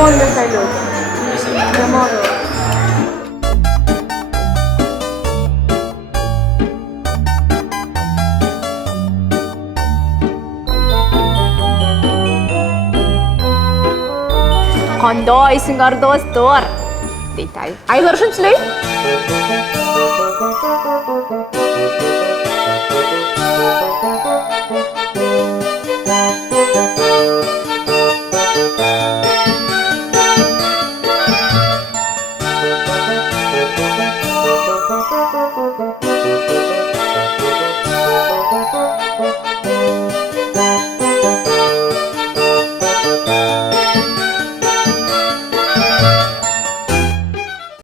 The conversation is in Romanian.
Mondo Salud. De modo. Qanday isinglar do'stlar? Deytay. Aylar shunchalik?